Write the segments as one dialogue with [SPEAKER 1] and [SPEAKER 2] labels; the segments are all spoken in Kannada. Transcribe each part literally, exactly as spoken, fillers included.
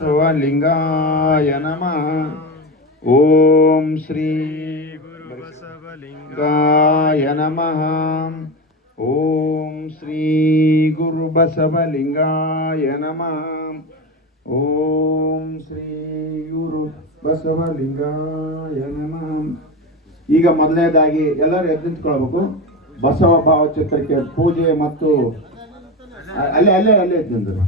[SPEAKER 1] ಬಸವಲಿಂಗಾಯ ನಮಃ. ಓಂ ಶ್ರೀ ಗುರು ಬಸವಲಿಂಗಾಯ ನಮಃ. ಓಂ ಶ್ರೀ ಗುರು ಬಸವಲಿಂಗಾಯ ನಮಃ. ಓಂ ಶ್ರೀ ಗುರು ಬಸವಲಿಂಗಾಯ ನಮಃ. ಈಗ ಮೊದಲನೇದಾಗಿ ಎಲ್ಲರೂ ಎದ್ದು ನಿಂತ್ಕೊಳ್ಬೇಕು. ಬಸವ ಭಾವಚಿತ್ರಕ್ಕೆ ಪೂಜೆ ಮತ್ತು ಅಲ್ಲೇ ಅಲ್ಲೇ ಅಲ್ಲೇ ಎದ್ದು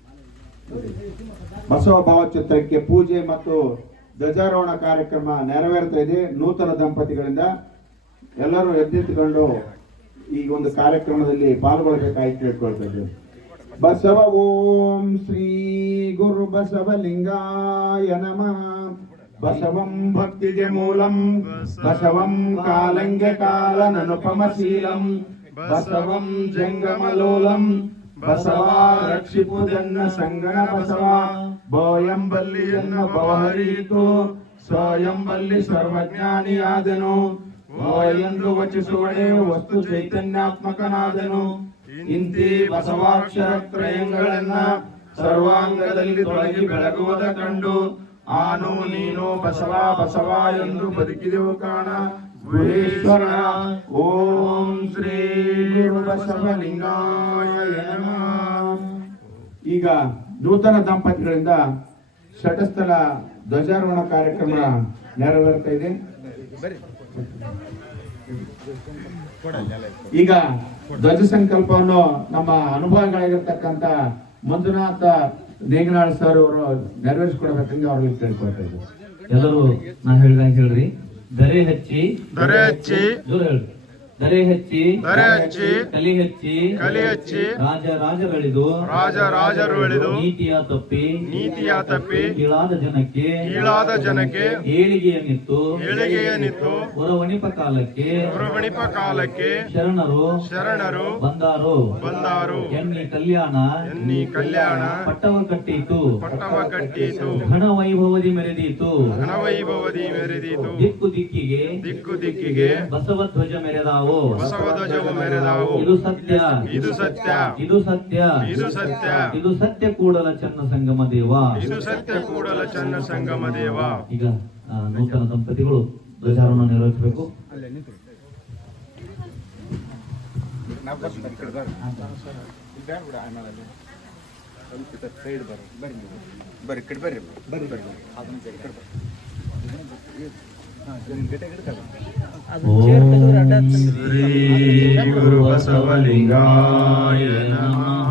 [SPEAKER 1] ಬಸವ ಭಾವಚಿತ್ರಕ್ಕೆ ಪೂಜೆ ಮತ್ತು ಧ್ವಜಾರೋಹಣ ಕಾರ್ಯಕ್ರಮ ನೆರವೇರ್ತಾ ಇದೆ. ನೂತನ ದಂಪತಿಗಳಿಂದ ಎಲ್ಲರೂ ಎದ್ದಿಟ್ಟುಕೊಂಡು ಈ ಒಂದು ಕಾರ್ಯಕ್ರಮದಲ್ಲಿ ಪಾಲ್ಗೊಳ್ಳಬೇಕಾಗಿ ಕೇಳ್ಕೊಳ್ತಾ ಇದ್ದೇವೆ. ಬಸವ ಓಂ ಶ್ರೀ ಗುರು ಬಸವಲಿಂಗಾಯ ನಮಃ. ಬಸವಂ ಭಕ್ತಿಗೆ ಮೂಲಂ ಬಸವಂ ಕಾಲಂಗೆ ಕಾಲನನುಪಮಶೀಲಂ ಬಸವಂ ಜಂಗಮಲೋಲಂ ಬಸವ ರಕ್ಷಿಪುದನ್ನ ಸಂಗಣ ಬಸವ ಬೋಯಂಬಲ್ಲಿಯನ್ನ ಬವಹರಿಯಿತು ಸ್ವಯಂಬಲ್ಲಿ ಸರ್ವಜ್ಞಾನಿಯಾದನು ಎಂದು ವಚಿಸುವಡೆ ವಸ್ತು ಚೈತನ್ಯಾತ್ಮಕನಾದನು. ಇಂತಿ ಬಸವಾಕ್ಷರ ತ್ರಯಗಳನ್ನ ಸರ್ವಾಂಗದಲ್ಲಿ ತೊಳಗಿ ಬೆಳಗುವುದ ಕಂಡು ಆನು ನೀನು ಬಸವ ಬಸವ ಎಂದು ಬದುಕಿದೆವು ಕಾಣ ಗುಹೇಶ್ವರ. ಓಂ ಶ್ರೀ ಗುರು ಬಸವಲಿಂಗಾಯ ನಮಃ. ಈಗ ನೂತನ ದಂಪತಿಗಳಿಂದ ಷಟಸ್ಥಲ ಧ್ವಜಾರೋಹಣ ಕಾರ್ಯಕ್ರಮ ನೆರವೇರ್ತಾ ಇದೆ. ಈಗ ಧ್ವಜ ಸಂಕಲ್ಪವನ್ನು ನಮ್ಮ ಅನುಭವಗಳಾಗಿರ್ತಕ್ಕಂಥ ಮಂಜುನಾಥ ನೇಗನಾಳ್ ಸರ್ ಅವರು ನೆರವೇರಿಸಿಕೊಡ್ಬೇಕಂಗೆ ಅವ್ರಿಗೆ ಕೇಳ್ಕೊಳ್ತಾ ಇದ್ದಾರೆ.
[SPEAKER 2] ಎಲ್ಲರೂ ನಾ ಹೇಳ್ದಂಗೆ ಹೇಳ್ರಿ. ದರೆ ಹಚ್ಚಿ
[SPEAKER 3] ದರೆ ಹಚ್ಚಿ
[SPEAKER 2] ಜೋರ ಹೇಳ್ರಿ. ದರೆ ಹಚ್ಚಿ
[SPEAKER 3] ದರೆ ಹಚ್ಚಿ
[SPEAKER 2] ಕಲಿ ಹಚ್ಚಿ
[SPEAKER 3] ಕಲಿ ಹಚ್ಚಿ
[SPEAKER 2] ರಾಜ ರಾಜರಳಿದು
[SPEAKER 3] ರಾಜ ರಾಜರು ಎಳೆದು
[SPEAKER 2] ನೀತಿಯ ತಪ್ಪಿ
[SPEAKER 3] ನೀತಿಯ ತಪ್ಪಿ
[SPEAKER 2] ಕೀಳಾದ ಜನಕ್ಕೆ
[SPEAKER 3] ಕೀಳಾದ ಜನಕ್ಕೆ
[SPEAKER 2] ಏಳಿಗೆಯನ್ನಿತ್ತು
[SPEAKER 3] ಏಳಿಗೆಯನ್ನಿತ್ತು
[SPEAKER 2] ಹೊರವಣಿಪ ಕಾಲಕ್ಕೆ
[SPEAKER 3] ಹೊರವಣಿಪ ಕಾಲಕ್ಕೆ
[SPEAKER 2] ಶರಣರು
[SPEAKER 3] ಶರಣರು
[SPEAKER 2] ಬಂದಾರು
[SPEAKER 3] ಬಂದಾರು
[SPEAKER 2] ಎನ್ನಿ ಕಲ್ಯಾಣ
[SPEAKER 3] ಎನ್ನಿ ಕಲ್ಯಾಣ
[SPEAKER 2] ಪಟ್ಟವ ಕಟ್ಟಿತು
[SPEAKER 3] ಪಟ್ಟವ ಕಟ್ಟಿತು
[SPEAKER 2] ಘನ ವೈಭವದಿ ಮೆರೆದೀತು
[SPEAKER 3] ಘನವೈಭವದಿ ಮೆರೆದೀತು
[SPEAKER 2] ದಿಕ್ಕು ದಿಕ್ಕಿಗೆ
[SPEAKER 3] ದಿಕ್ಕು ದಿಕ್ಕಿಗೆ
[SPEAKER 2] ಬಸವಧ್ವಜ ಮೆರೆದಾವು
[SPEAKER 3] ಬಸವಧ್ವಜವು ಮೆರೆದಾವು.
[SPEAKER 2] ಇದು ಸತ್ಯ
[SPEAKER 3] ಇದು ಸತ್ಯ
[SPEAKER 2] ಇದು ಸತ್ಯ
[SPEAKER 3] ಇದು ಸತ್ಯ
[SPEAKER 2] ಇದು ಸತ್ಯ ಕೂಡಲ ಚನ್ನ ಸಂಗಮ ದೇವ.
[SPEAKER 3] ಇದು ಸತ್ಯ ಕೂಡಲ ಚನ್ನ ಸಂಗಮ ದೇವ.
[SPEAKER 2] ಈಗ ಆ, ನೂತನ ದಂಪತಿಗಳು ಧ್ವಜಾರೋಹಣ ನೆರವೇರಿಸಬೇಕು.
[SPEAKER 1] ಓಂ ಶ್ರೀ ಗುರು ಬಸವಲಿಂಗಾಯ ನಮಃ.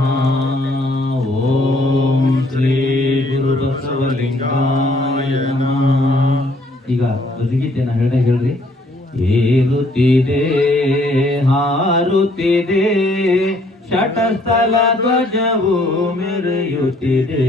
[SPEAKER 1] ಓಂ ಶ್ರೀ ಗುರು ಬಸವಲಿಂಗಾಯ ನಮಃ.
[SPEAKER 2] ಈಗ ಧ್ವಜಗೀತೆನ ಹೇಳ್ದೆ ಹೇಳ್ರಿ. ಏರುತ್ತಿದೆ ಹಾರುತ್ತಿದೆ ಷಟಸ್ಥಲ ಧ್ವಜವು ಮೆರೆಯುತ್ತಿದೆ.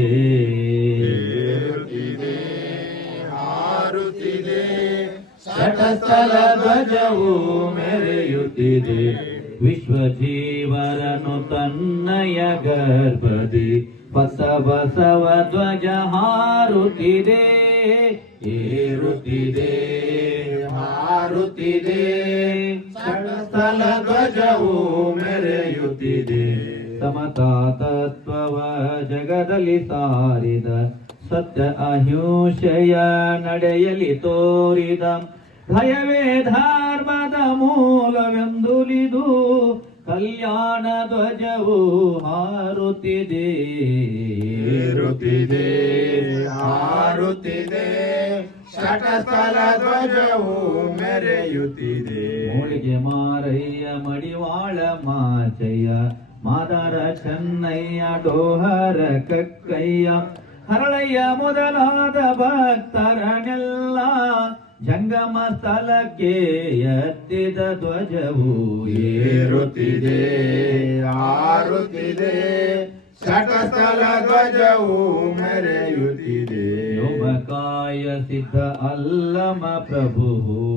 [SPEAKER 3] ಹಾರುತ್ತಿದೆ
[SPEAKER 2] ಷಟಸ್ಥಲ ಧ್ವಜವು ಮೆರೆಯುತ್ತಿದೆ. ವಿಶ್ವಜೀವರನು ತನ್ನಯ ಗರ್ಭದಿ ಬಸ ಬಸವ ಧ್ವಜ ಹಾರುತ್ತಿದೆ. ಏರುತ್ತಿದೆ ಹಾರುತ್ತಿದೆ ಷಟಸ್ಥಲ ಧ್ವಜವು ಮೆರೆಯುತ್ತಿದೆ. ಸಮತಾ ತತ್ವವ ಜಗದಲ್ಲಿ ಸಾರಿದ ಸತ್ಯ ಅಹಿಂಸೆಯ ನಡೆಯಲಿ ತೋರಿದ ಭಯವೇ ಧರ್ಮದ ಮೂಲವೆಂದುಲಿದು ಕಲ್ಯಾಣ ಧ್ವಜವು ಹಾರುತ್ತಿದೆ.
[SPEAKER 3] ಏರುತ್ತಿದೆ ಹಾರುತ್ತಿದೆ ಷಟಸ್ಥಲ ಧ್ವಜವು ಮೆರೆಯುತ್ತಿದೆ.
[SPEAKER 2] ಮೂಳಿಗೆ ಮಾರಯ್ಯ ಮಡಿವಾಳ ಮಾಚಯ್ಯ ಮಾದರ ಚೆನ್ನಯ್ಯ ಡೋಹರ ಕಕ್ಕಯ್ಯ ಹರಳಯ್ಯ ಮೊದಲಾದ ಭಕ್ತರನೆಲ್ಲ ಜಂಗಮ ಸ್ಥಳಕ್ಕೆ ಎತ್ತಿದ ಧ್ವಜವು
[SPEAKER 3] ಏರುತ್ತಿದೆ ಹಾರುತ್ತಿದೆ ಷಟಸ್ಥಲ ಧ್ವಜವು ಮೆರೆಯುತ್ತಿದೆ.
[SPEAKER 2] ಯೋಮಕಾಯ ಸಿದ್ಧ ಅಲ್ಲಮ ಪ್ರಭು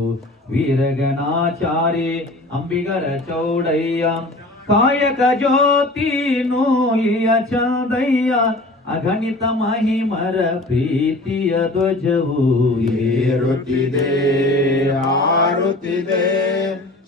[SPEAKER 2] ವೀರಗಣಾಚಾರಿ ಅಂಬಿಗರ ಚೌಡಯ್ಯ ಕಾಯಕ ಜ್ಯೋತಿ ನೂಲಿಯ ಚಂದಯ್ಯ ಅಗಣಿತ ಮಹಿಮರ ಪ್ರೀತಿಯ ಧ್ವಜವು
[SPEAKER 3] ಏರುತ್ತಿದೆ ಹಾರುತ್ತಿದೆ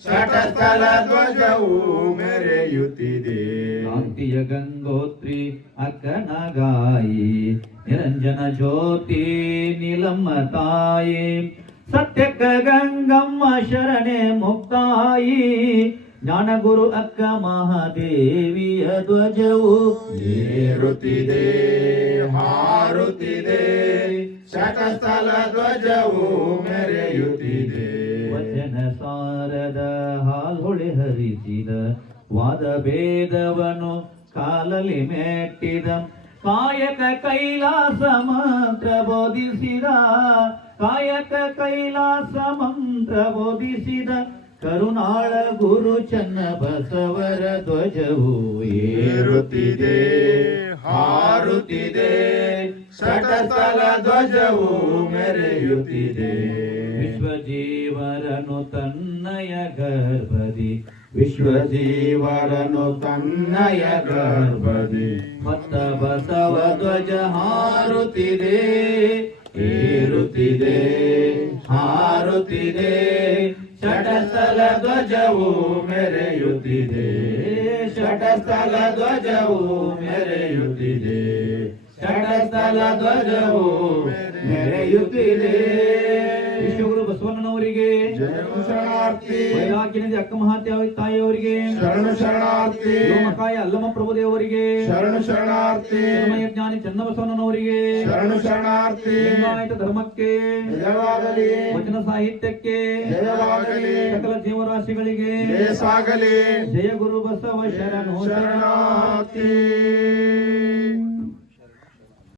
[SPEAKER 3] ಶಟಸ್ಥಲ ಧ್ವಜವು ಮೆರೆಯುತ್ತಿದೆ.
[SPEAKER 2] ಕಾಂತಿಯ ಗಂಗೋತ್ರಿ ಅಕ್ಕನಗಾಯಿ ನಿರಂಜನ ಜ್ಯೋತಿ ನೀಲಮ್ಮ ತಾಯಿ ಸತ್ಯಕ್ಕ ಗಂಗಮ್ಮ ಶರಣೆ ಮುಕ್ತಾಯಿ ಜ್ಞಾನಗುರು ಅಕ್ಕ ಮಹಾದೇವಿಯ ಧ್ವಜವು
[SPEAKER 3] ಏರುತ್ತಿದೆ ಹಾರುತ್ತಿದೆ ಶಟಸ್ಥಲ ಧ್ವಜವು ಮೆರೆಯುತ್ತಿದೆ.
[SPEAKER 2] ವಚನ ಸಾರದ ಹಾಲ್ಹೊಳೆ ಹರಿಸಿದ ವಾದ ಭೇದವನು ಕಾಲಲ್ಲಿ ಮೆಟ್ಟಿದ ಕಾಯಕ ಕೈಲಾಸ ಮಂತ್ರ ಬೋಧಿಸಿದ ಕಾಯಕ ಕೈಲಾಸ ಮಂತ್ರ ಬೋಧಿಸಿದ ಕರುನಾಳ ಗುರು ಚನ್ನ ಬಸವರ ಧ್ವಜವು
[SPEAKER 3] ಏರುತ್ತಿದೆ ಹಾರುತ್ತಿದೆ ಶಟಸ್ಥಲ ಧ್ವಜವು ಮೆರೆಯುತ್ತಿದೆ.
[SPEAKER 2] ವಿಶ್ವಜೀವರನು ತನ್ನಯ ಗರ್ಭದಿ
[SPEAKER 3] ವಿಶ್ವಜೀವರನು ತನ್ನಯ ಗರ್ಭದಿ
[SPEAKER 2] ಹೊತ್ತ ಬಸವ ಧ್ವಜ ಹಾರುತ್ತಿದೆ
[SPEAKER 3] ಏರುತ್ತಿದೆ ಹಾರುತ್ತಿದೆ ಶಟಸ್ಥಲ ಧ್ವಜವು ಮೆರೆಯುತ್ತಿದೆ. ಶಟಸ್ಥಲ ಧ್ವಜವು ಮೆರೆಯುತ್ತಿದೆ. ಶಟಸ್ಥಲ ಧ್ವಜವು ಮೆರೆಯುತ್ತಿದೆ.
[SPEAKER 2] ವಿಶ್ವಗುರು ಬಸವಣ್ಣನವರಿಗೆ
[SPEAKER 3] ಜಯವು ಶರಣಾರ್ಥಿ.
[SPEAKER 2] ವೈರಾಗ್ಯನಿಧಿ ಅಕ್ಕ ಮಹಾದೇವಿ ತಾಯಿಯವರಿಗೆ
[SPEAKER 3] ಶರಣು ಶರಣಾರ್ಥಿ.
[SPEAKER 2] ವ್ಯೋಮಕಾಯ ಅಲ್ಲಮ ಪ್ರಭುದೇವರಿಗೆ
[SPEAKER 3] ಶರಣು ಶರಣಾರ್ಥಿ.
[SPEAKER 2] ಚಿನ್ಮಯ ಜ್ಞಾನಿ ಚನ್ನಬಸವಣ್ಣನವರಿಗೆ
[SPEAKER 3] ಶರಣು ಶರಣಾರ್ಥಿ.
[SPEAKER 2] ಲಿಂಗಾಯತ ಧರ್ಮಕ್ಕೆ
[SPEAKER 3] ಜಯವಾಗಲಿ
[SPEAKER 2] ವಚನ ಸಾಹಿತ್ಯಕ್ಕೆ
[SPEAKER 3] ಜಯವಾಗಲಿ
[SPEAKER 2] ಸಕಲ ಜೀವರಾಶಿಗಳಿಗೆ
[SPEAKER 3] ಜಯಸಾಗಲಿ.
[SPEAKER 2] ಜಯ ಗುರು ಬಸವ ಶರಣು
[SPEAKER 3] ಶರಣಾರ್ಥಿ.